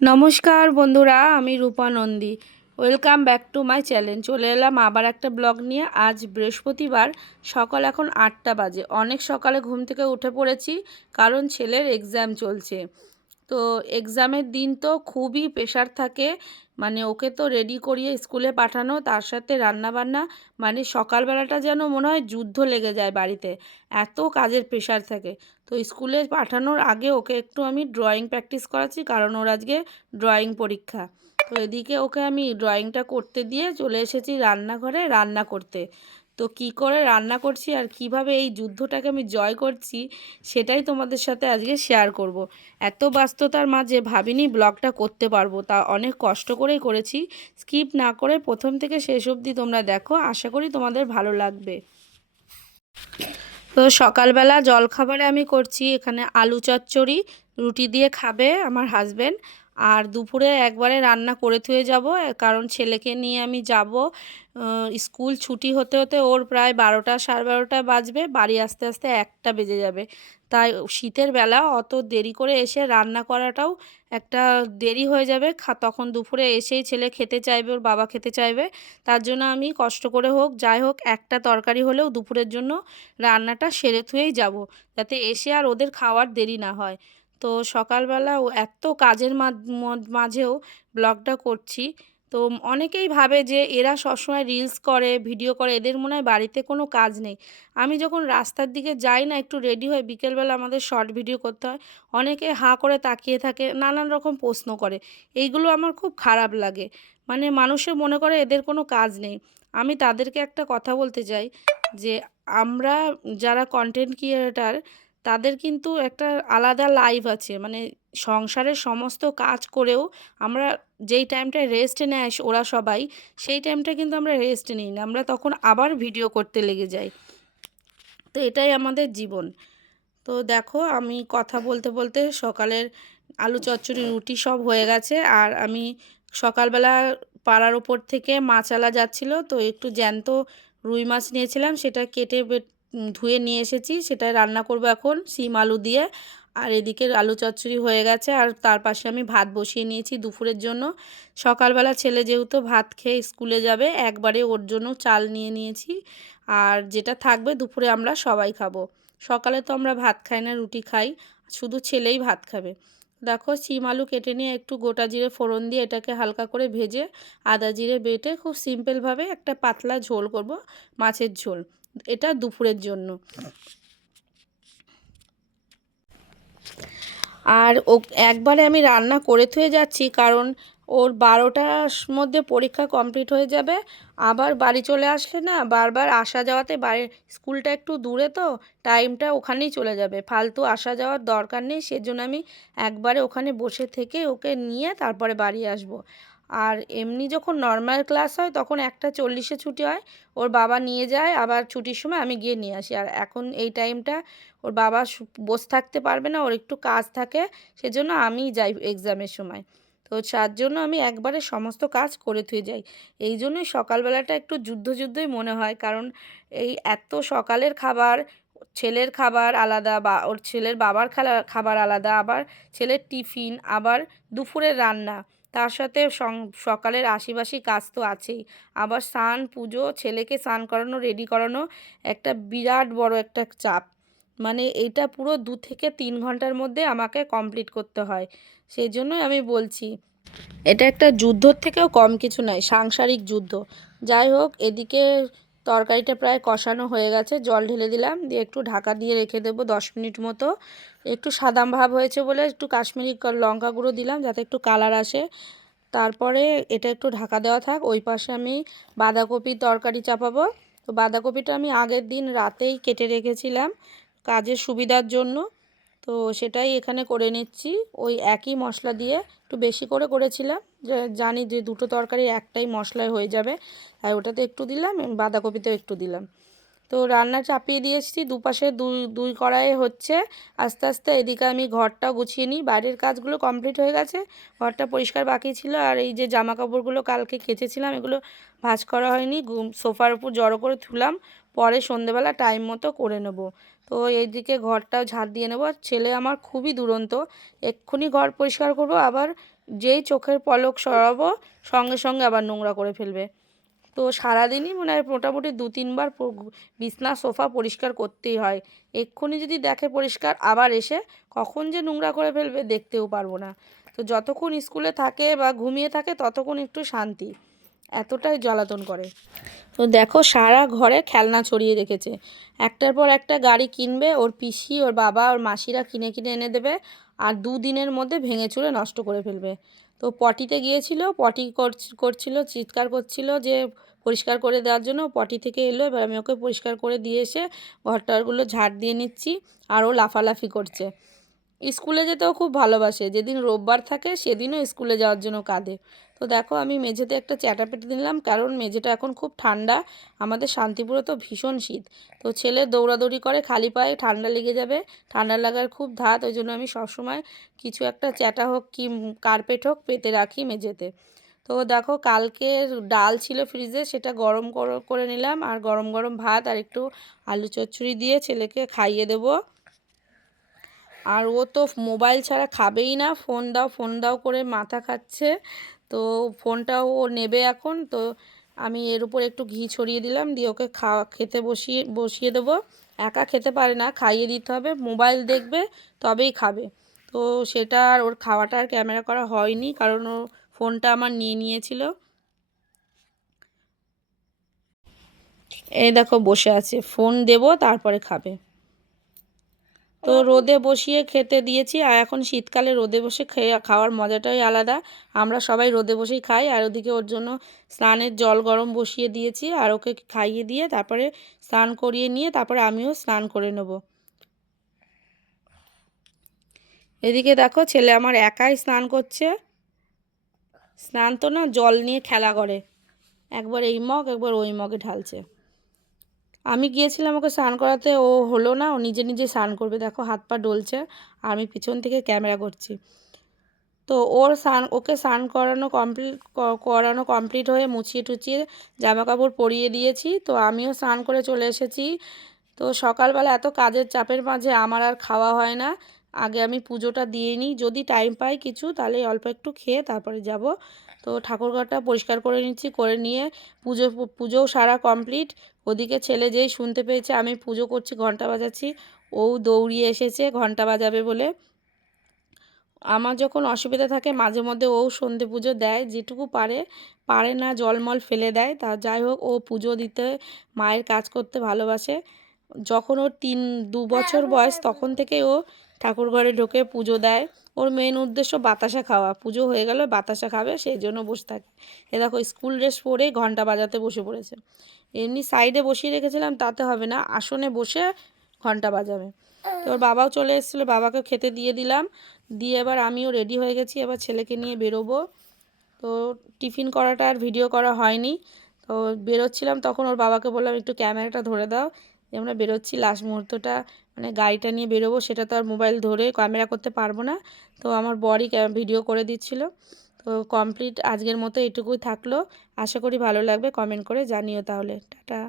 নমস্কার বন্ধুরা, আমি Rupa Nandi. Welcome back to my channel. চলে এলাম আবার একটা ব্লগ নিয়ে। আজ বৃহস্পতিবার, সকাল এখন 8টা বাজে। অনেক সকালে ঘুম থেকে উঠে পড়েছি, কারণ ছেলের এক্সাম চলছে। তো এক্সামের দিন তো খুবই প্রেশার থাকে, মানে ওকে তো রেডি করিয়ে স্কুলে পাঠানো, তার সাথে রান্নাবান্না, মানে সকালবেলাটা যেন মনে হয় যুদ্ধ লেগে যায় বাড়িতে, এত কাজের প্রেশার থাকে। তো স্কুলে পাঠানোর আগে ওকে একটু আমি ড্রয়িং প্র্যাকটিস করাচ্ছি, কারণ ওর আজকে ড্রয়িং পরীক্ষা। তো এদিকে ওকে আমি ড্রয়িংটা করতে দিয়ে চলে এসেছি রান্নাঘরে রান্না করতে। তো কি করে রান্না করছি আর কিভাবে এই যুদ্ধটাকে আমি জয় করছি, সেটাই তোমাদের সাথে আজকে শেয়ার করব। এত ব্যস্ততার মাঝে ভাবিনি ব্লগটা করতে পারবো, তা অনেক কষ্ট করেই করেছি। স্কিপ না করে প্রথম থেকে শেষ অবধি তোমরা দেখো, আশা করি তোমাদের ভালো লাগবে। তো সকালবেলা জলখাবারে আমি করছি এখানে আলু চচ্চড়ি, রুটি দিয়ে খাবে আমার হাজবেন্ড। আর দুপুরে একবারে রান্না করে থুয়ে যাব, কারণ ছেলেকে নিয়ে আমি যাব। স্কুল ছুটি হতে হতে ওর প্রায় 12টা, সাড়ে 12টা বাজবে, বাড়ি আসতে আসতে 1টা বেজে যাবে। তাই শীতের বেলা অত দেরি করে এসে রান্না করাটাও একটা দেরি হয়ে যাবে। তখন দুপুরে এসেই ছেলে খেতে চাইবে, ওর বাবা খেতে চাইবে। তার জন্য আমি কষ্ট করে হোক যাই হোক একটা তরকারি হলেও দুপুরের জন্য রান্নাটা সেরে থুয়েই যাব, যাতে এসে আর ওদের খাওয়ার দেরি না হয়। তো সকালবেলা ও এত কাজের মাঝেও ব্লগটা করছি। তো অনেকেই ভাবে যে এরা সবসময় রিলস করে, ভিডিও করে, এদের মনে হয় বাড়িতে কোনো কাজ নেই। আমি যখন রাস্তার দিকে যাই না একটু রেডি হয়ে, বিকেলবেলা আমাদের শর্ট ভিডিও করতে হয়, অনেকে হাঁ করে তাকিয়ে থাকে, নানান রকম প্রশ্ন করে। এইগুলো আমার খুব খারাপ লাগে। মানে মানুষে মনে করে এদের কোনো কাজ নেই। আমি তাদেরকে একটা কথা বলতে চাই যে আমরা যারা কন্টেন্ট ক্রিয়েটার, তাদের কিন্তু একটা আলাদা লাইফ আছে। মানে সংসারের সমস্ত কাজ করেও আমরা যেই টাইমটায় রেস্ট নেয় ওরা সবাই, সেই টাইমটা কিন্তু আমরা রেস্ট নিই না, আমরা তখন আবার ভিডিও করতে লেগে যাই। তো এটাই আমাদের জীবন। তো দেখো আমি কথা বলতে বলতে সকালের আলু চচ্চড়ি রুটি সব হয়ে গেছে। আর আমি সকালবেলা পাড়ার ওপর থেকে মাছালা যাচ্ছিলো, তো একটু জ্যান্ত রুই মাছ নিয়েছিলাম, সেটা কেটে ধুয়ে নিয়ে এসেছি, সেটা রান্না করব এখন শিম আলু দিয়ে। আর এদিকে আলু চচ্চড়ি হয়ে গেছে, আর তার পাশে আমি ভাত বসিয়ে নিয়েছি দুপুরের জন্য। সকালবেলা ছেলে যেহেতু ভাত খেয়ে স্কুলে যাবে, একবারে ওর জন্য চাল নিয়ে নিয়েছি। আর যেটা থাকবে দুপুরে আমরা সবাই খাবো। সকালে তো আমরা ভাত খাই না, রুটি খাই, শুধু ছেলেই ভাত খাবে। দেখো শিম আলু কেটে নিয়ে একটু গোটা জিরে ফোড়ন দিয়ে এটাকে হালকা করে ভেজে আদা জিরে বেটে খুব সিম্পলভাবে একটা পাতলা ঝোল করব, মাছের ঝোল। এটা দুপুরের জন্য। আর ও একবারে আমি রান্না করে থুয়ে যাচ্ছি, কারণ ওর 12টার মধ্যে পরীক্ষা কমপ্লিট হয়ে যাবে। আবার বাড়ি চলে আসলে না, বারবার আসা যাওয়াতে, বাড়ি স্কুলটা একটু দূরে, তো টাইমটা ওখানেই চলে যাবে, ফালতু আসা যাওয়ার দরকার নেই। সেজন্য আমি একবারে ওখানে বসে থেকে ওকে নিয়ে তারপরে বাড়ি আসব। আর এমনি যখন নর্মাল ক্লাস হয় তখন 1:40-এ ছুটি হয়, ওর বাবা নিয়ে যায়, আবার ছুটির সময় আমি গিয়ে নিয়ে আসি। আর এখন এই টাইমটা ওর বাবা বসে থাকতে পারবে না, ওর একটু কাজ থাকে, সেজন্য আমি যাই এক্সামের সময়। তো তার জন্য আমি একবারে সমস্ত কাজ করে থুয়ে যাই। এই জন্যই সকালবেলাটা একটু যুদ্ধই মনে হয়, কারণ এই এত সকালের খাবার, ছেলের খাবার আলাদা, বা ওর ছেলের বাবার খাবার আলাদা, আবার ছেলের টিফিন, আবার দুপুরের রান্না, তার সাথে সকালের আশিবাসি কাজ তো আছেই। আবার স্নান পুজো, ছেলেকে স্নান করানো, রেডি করানো, একটা বিরাট বড় একটা চাপ। মানে এইটা পুরো 2 থেকে 3 ঘন্টার মধ্যে আমাকে কমপ্লিট করতে হয়। সেই জন্যই আমি বলছি এটা একটা যুদ্ধর থেকেও কম কিছু নয়, সাংসারিক যুদ্ধ। যাই হোক, এদিকে তরকারিটা প্রায় কষানো হয়ে গেছে, জল ঢেলে দিলাম, দিয়ে একটু ঢাকা দিয়ে রেখে দেবো 10 মিনিট মতো। একটু সাদাম ভাব হয়েছে বলে একটু কাশ্মীরি লঙ্কা গুঁড়ো দিলাম, যাতে একটু কালার আসে। তারপরে এটা একটু ঢাকা দেওয়া থাক। ওই পাশে আমি বাঁধাকপির তরকারি চাপাবো। তো বাঁধাকপিটা আমি আগের দিন রাতেই কেটে রেখেছিলাম কাজের সুবিধার জন্য, তো সেটাই এখানে করে নিচ্ছি। ওই একই মশলা দিয়ে একটু বেশি করে করেছিলাম, যে জানি যে দুটো তরকারি একটাই মশলায় হয়ে যাবে, তাই ওটাতে একটু দিলাম, বাঁধাকপিতেও একটু দিলাম। তো রান্না চাপিয়ে দিয়েছি, দুপাশে দুই দুই কড়াইয়ে হচ্ছে আস্তে আস্তে। এদিকে আমি ঘরটা গুছিয়ে নিই, বাইরের কাজগুলো কমপ্লিট হয়ে গেছে, ঘরটা পরিষ্কার বাকি ছিল। আর এই যে জামা কাপড়গুলো কালকে কেচেছিলাম, এগুলো ভাঁজ করা হয়নি, সোফার উপর জড়ো করে তুললাম, পরে সন্ধেবেলা টাইম মতো করে নেব। তো এইদিকে ঘরটাও ঝাড় দিয়ে নেব। ছেলে আমার খুবই দুরন্ত, এক্ষুনি ঘর পরিষ্কার করব, আবার যেই চোখের পলক সরাবো সঙ্গে সঙ্গে আবার নোংরা করে ফেলবে। তো সারাদিনই মনে হয় মোটামুটি 2-3 বার বিছনা সোফা পরিষ্কার করতেই হয়। এক্ষুনি যদি দেখে পরিষ্কার, আবার এসে কখন যে নোংরা করে ফেলবে দেখতেও পারবো না। তো যতক্ষণ স্কুলে থাকে বা ঘুমিয়ে থাকে ততক্ষণ একটু শান্তি, এতটাই জ্বালাতন করে। তো দেখো সারা ঘরে খেলনা ছড়িয়ে রেখেছে, একটার পর একটা গাড়ি কিনবে, ওর পিসি, ওর বাবা, ওর মাসিরা কিনে কিনে এনে দেবে, আর 2 দিনের মধ্যে ভেঙে চুরে নষ্ট করে ফেলবে। তো পটিতে গিয়েছিল, পটি করছিল, চিৎকার করছিল যে পরিষ্কার করে দেওয়ার জন্য। পটি থেকে এলো, এবার আমি ওকে পরিষ্কার করে দিয়ে এসে ঘরটারগুলো ঝাড় দিয়ে নিচ্ছি, আর ও লাফালাফি করছে। স্কুলে যেতেও খুব ভালোবাসে, যেদিন রোববার থাকে সেদিনও স্কুলে যাওয়ার জন্য কাঁদে। তো দেখো আমি মেঝেতে একটা চ্যাটা পেতে দিলাম, কারণ মেঝেটা এখন খুব ঠান্ডা, আমাদের শান্তিপুরে তো ভীষণ শীত। তো ছেলে দৌড়াদৌড়ি করে, খালি পায়ে ঠান্ডা লেগে যাবে, ঠান্ডা লাগার খুব ধাত, ওই জন্য আমি সবসময় কিছু একটা চ্যাটা হোক কি কার্পেট হোক পেতে রাখি মেঝেতে। তো দেখো কালকের ডাল ছিল ফ্রিজে, সেটা গরম করে নিলাম, আর গরম গরম ভাত আর একটু আলু চচ্চড়ি দিয়ে ছেলেকে খাইয়ে দেবো। আর ও তো মোবাইল ছাড়া খাবেই না, ফোন দাও ফোন দাও করে মাথা খাচ্ছে। তো ফোনটাও ও নেবে এখন। তো আমি এর উপর একটু ঘি ছড়িয়ে দিলাম, দিয়ে ওকে খেতে বসিয়ে দেবো। একা খেতে পারে না, খাইয়ে দিতে হবে, মোবাইল দেখবে তবেই খাবে। তো সেটা আর ওর খাওয়াটা আর ক্যামেরা করা হয়নি, কারণ ও ফোনটা আমার নিয়ে নিয়েছিল। এই দেখো বসে আছে, ফোন দেবো তারপরে খাবে। তো রোদে বসিয়ে খেতে দিয়েছি, আর এখন শীতকালে রোদে বসে খাওয়ার মজাটাই আলাদা। আমরা সবাই রোদে বসেই খাই। আর ওদিকে ওর জন্য স্নানের জল গরম বসিয়ে দিয়েছি, আর ওকে খাইয়ে দিয়ে তারপরে স্নান করিয়ে নিয়ে তারপরে আমিও স্নান করে নেব। এদিকে দেখো ছেলে আমার একাই স্নান করছে। স্নান তো না, জল নিয়ে খেলা করে, একবার এই মগ একবার ওই মগে ঢালছে। আমি গিয়েছিলাম ওকে স্নান করাতে, ও হলো না, ও নিজে নিজে স্নান করবে। দেখো হাত পা ডলছে, আর আমি পিছন থেকে ক্যামেরা করছি। তো ওকে স্নান করানো কমপ্লিট হয়ে মুছিয়ে টুচিয়ে জামা কাপড় পরিয়ে দিয়েছি। তো আমিও স্নান করে চলে এসেছি। তো সকালবেলা এত কাজের চাপের মাঝে আমার আর খাওয়া হয় না, আগে আমি পুজোটা দিয়ে নিই, যদি টাইম পাই কিছু তাহলে অল্প একটু খেয়ে তারপরে যাব। তো ঠাকুরঘরটা পরিষ্কার করে নিচ্ছি, করে নিয়ে পুজোও সারা কমপ্লিট। ওদিকে ছেলে যেই শুনতে পেয়েছে আমি পুজো করছি, ঘন্টা বাজাচ্ছি, ও দৌড়িয়ে এসেছে ঘন্টা বাজাবে বলে। আমার যখন অসুবিধা থাকে মাঝে মধ্যে ও সন্ধে পুজো দেয়, যেটুকু পারে, পারে না জলমল ফেলে দেয়। তা যাই হোক, ও পুজো দিতে, মায়ের কাজ করতে ভালোবাসে। যখন ওর 2 বছর বয়স তখন থেকে ও ঠাকুর ঘরে ঢোকে, পুজো দেয়। ওর মেন উদ্দেশ্য বাতাসা খাওয়া, পুজো হয়ে গেলে বাতাসা খাবে, সেই জন্য বসে থাকে। এ দেখো স্কুল ড্রেস পরে ঘন্টা বাজাতে বসে পড়েছে। এমনি সাইডে বসিয়ে রেখেছিলাম তাতে হবে না, আসনে বসে ঘন্টা বাজাবে। তো ওর বাবাও চলে এসেছিলো, বাবাকে খেতে দিয়ে দিলাম, দিয়ে এবার আমিও রেডি হয়ে গেছি, এবার ছেলেকে নিয়ে বেরোবো। তো টিফিন করাটা আর ভিডিও করা হয়নি। তো বেরোচ্ছিলাম তখন ওর বাবাকে বললাম একটু ক্যামেরাটা ধরে দাও, আমরা বেরোচ্ছি লাস্ট মুহূর্তটা, মানে গাড়িটা নিয়ে বেরোবো, সেটা তো আর মোবাইল ধরে ক্যামেরা করতে পারবো না। তো আমার বরই ভিডিও করে দিচ্ছিল। তো কমপ্লিট আজকের মতো এটুকুই থাকলো, আশা করি ভালো লাগবে, কমেন্ট করে জানিও তাহলে। টাটা।